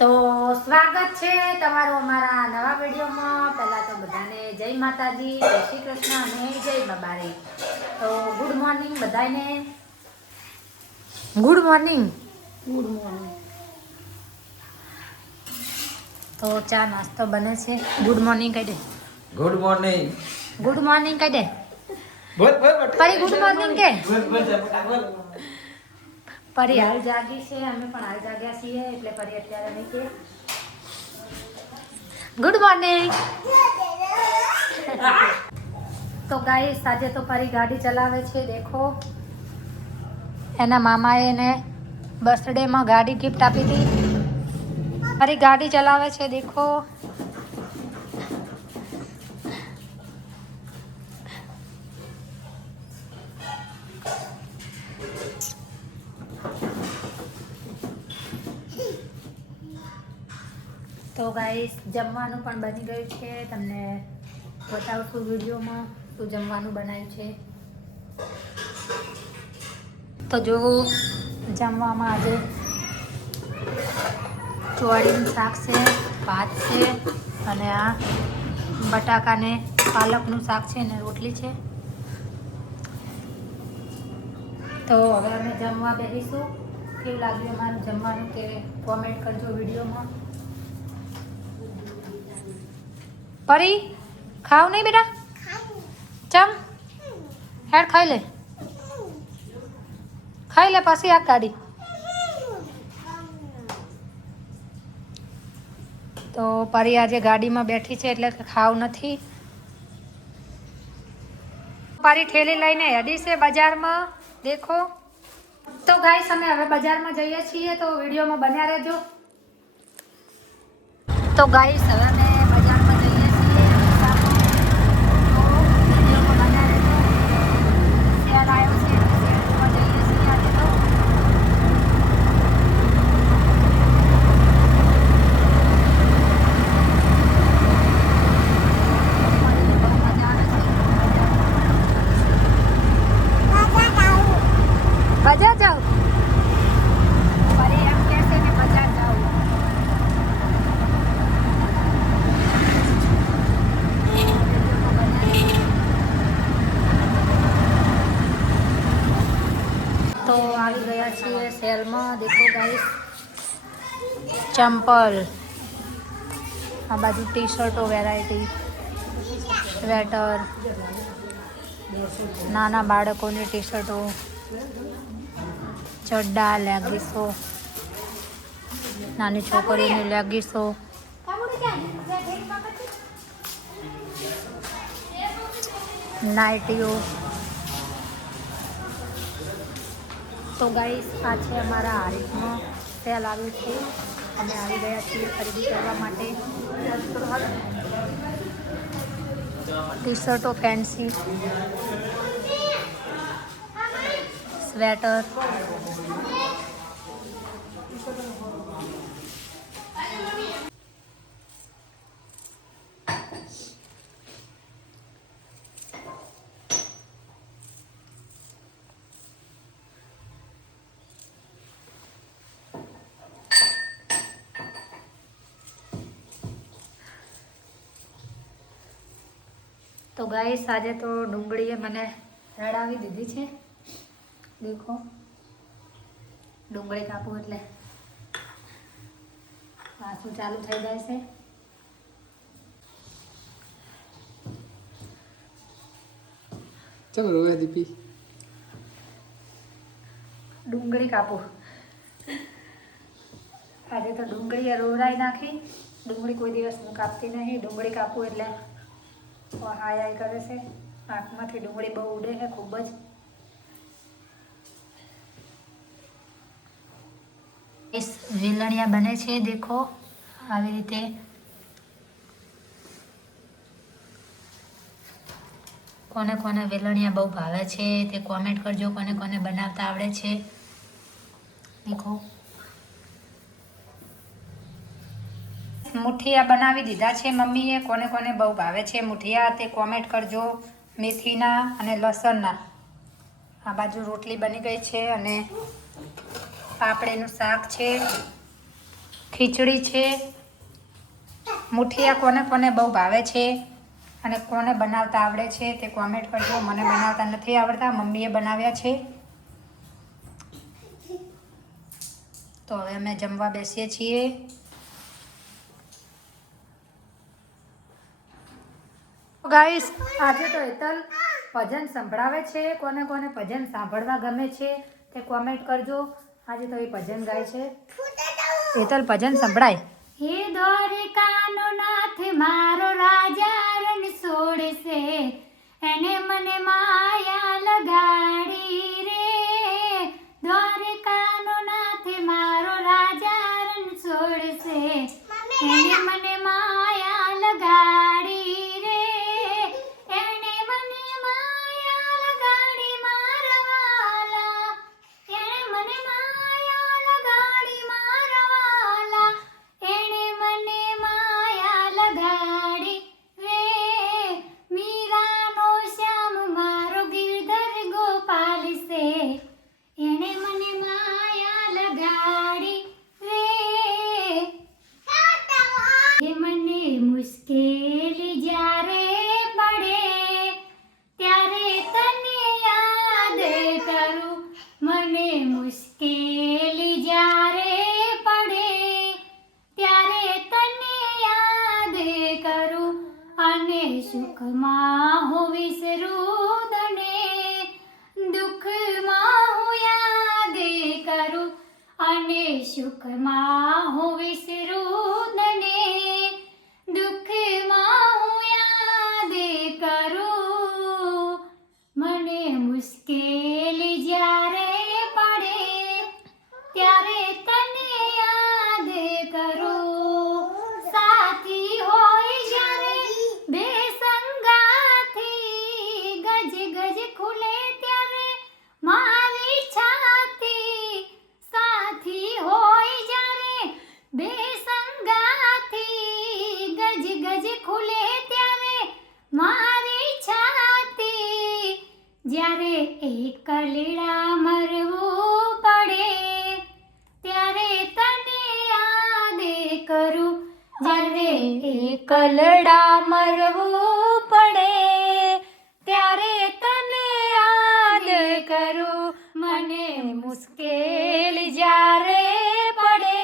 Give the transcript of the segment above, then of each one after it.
તો સ્વાગત છે તમારું અમારા નવા વિડીયોમાં. પહેલાં તો બધાને જય માતાજી જય શ્રી કૃષ્ણ અને જય બાબારી. તો ગુડ મોર્નિંગ બધાને. Good morning. Good morning. તો ચા નાસ્તો બને છે. ગુડ મોર્નિંગ કહી દે. Good morning. ગુડ મોર્નિંગ કહી દે. બોલ બોલ બોલ. પરી ગુડ મોર્નિંગ કે? પરી હાલ જાગી છે અમે પણ હાલ જાગ્યા છીએ એટલે પરી અત્યારે નહીં કે. ગુડ મોર્નિંગ તો ગાય આજે તો પરી ગાડી ચલાવે છે દેખો. એના મામાએ એને બર્થડેમાં ગાડી ગિફ્ટ આપી હતી. પરી ગાડી ચલાવે છે દેખો. તો ગાઈસ જમવાનું પણ બની ગયું છે. તમને બતાવશું વિડીયોમાં શું જમવાનું બનાવ્યું છે. તો જો, જમવામાં આજે ચોળીનું શાક છે, ભાત છે અને આ બટાકાને પાલકનું શાક છે ને રોટલી છે. તો હવે અમે જમવા બેસીશું. કેવું લાગ્યું અમારું જમવાનું કે કોમેન્ટ કરજો વિડીયોમાં. પરી, ખાવ નહીં બેટા? ચમ? હેડ ખાઈ લે. ખાઈ લે પછી આ કાઢી તો પરી આજે ગાડીમાં બેઠી છે એટલે ખાવ નથી. પરી ઠેલી લઈને હેડી છે બજારમાં. દેખો. તો ગાઈસ, અમે હવે બજારમાં જઈએ છીએ, તો વિડીયોમાં બન્યા રહેજો. તો ગાઈસ, હવે અમે બજારમાં જઈએ છીએ રિક્ષામાં. તો વિડીયોમાં બન્યા રહેજો સેલ આવ્યો છે એટલે સેલ જોવા જઈએ છીએ આજે તો બજાર જાઉં ફરી એમ કહેશે કે બજાર જાઉં તો આવી ગયા સેલમાં દેખો ગાઈસ ચંપલ, આ બાજુ ટી શર્ટો વેરાયટી સ્વેટર નાના બાળકોની ટી શર્ટો ચડ્ડા લેગીસો, નાની છોકરીઓની લેગીસો. નાઇટીઓ તો ગાઈસ આ છે અમારા હારીફમાં સેલ આવ્યું છે. અમે આવી ગયા છીએ ખરીદી કરવા માટે. ટી શર્ટો ફેન્સી સ્વેટર. તો ગાઈસ આજે તો ડુંગળીએ મને રડાવી દીધી છે. દેખો. ડુંગળી કાપું એટલે પાછું ચાલુ થઈ જાય છે. ચમ રોવે દીપી. ડુંગળી કાપું. આજે તો ડુંગળીએ રોવરાઈ નાખી. ડુંગળી કોઈ દિવસ હું કાપતી નહીં. ડુંગળી કાપું એટલે હાય હાય કરે છે. આંખમાંથી ડુંગળી બહુ ઉડે છે ખૂબ જ. એસ વેલણિયા બને છે, દેખો. આવી રીતે. કોને કોને વેલણિયા બહુ ભાવે છે તે કોમેન્ટ કરજો, કોને કોને બનાવતા આવડે છે. દેખો. મુઠિયા બનાવી દીધા છે મમ્મીએ. કોને કોને બહુ ભાવે છે મુઠિયા, તે કોમેન્ટ કરજો મેથીના અને લસણના. આ બાજુ રોટલી બની ગઈ છે અને પાપડીનું શાક છે, ખીચડી છે. મુઠિયા કોને કોને બહુ ભાવે છે અને કોને બનાવતા આવડે છે તે કોમેન્ટ કરજો. મને બનાવતા નથી આવડતા, મમ્મીએ બનાવ્યા છે. તો હવે અમે જમવા બેસીએ છીએ. ગાઈસ આજે તો હેતલ ભજન સંભળાવે છે. કોને કોને ભજન સાંભળવા ગમે છે તે કોમેન્ટ કરજો. આજે તો એ ભજન ગાય છે. હેતલ ભજન સંભળાય. હે દ્વારકાનો નાથ, મારો રાજા રણ છોડશે એને મને માયા લગાડી. અને સુખમાં હું વિસરું એકલીડા મરવું પડે, ત્યારે તને યાદ કરું. જ્યારે એકલડા મરવું પડે, ત્યારે તને યાદ કરું. મને મુશ્કેલ જ્યારે પડે,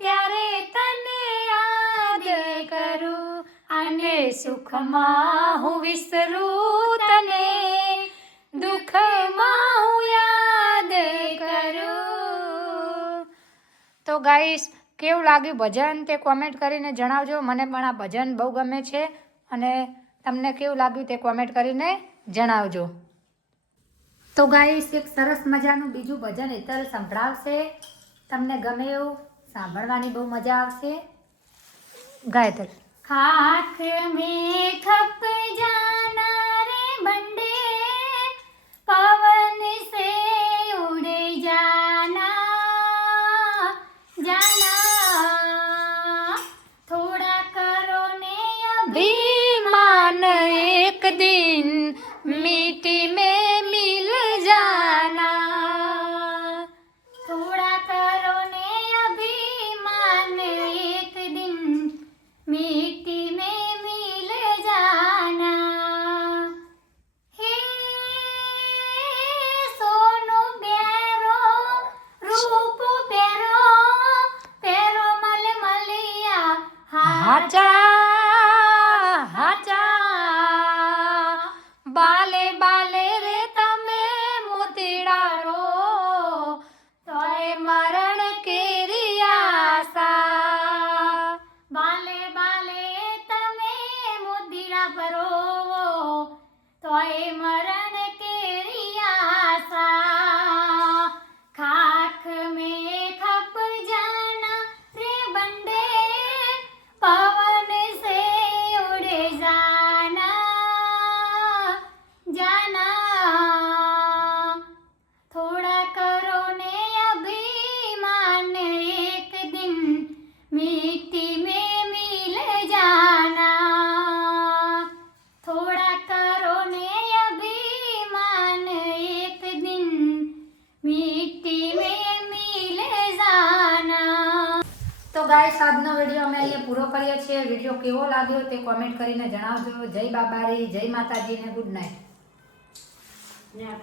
ત્યારે તને યાદ કરું. અને સુખમાં હું વિસરું ગાઈશ કેવું લાગ્યું ભજન તે કોમેન્ટ કરીને જણાવજો. મને પણ આ ભજન બહુ ગમે છે અને તમને કેવું લાગ્યું તે કોમેન્ટ કરીને જણાવજો. તો ગાઈશ એક સરસ મજાનું બીજું ભજન ઇતર સંભળાવશે. તમને ગમે એવું સાંભળવાની બહુ મજા આવશે. ગાયતર હાથ મેં ખપ જાના રે બંડે પવન மின்மிட்டி ગાઈસ આજનો વીડિયો અમે અહીંયા પૂરો કરીએ છીએ. વીડિયો કેવો લાગ્યો તે કોમેન્ટ કરીને જણાવજો. જય બાબારી, જય માતાજી ને ગુડ નાઇટ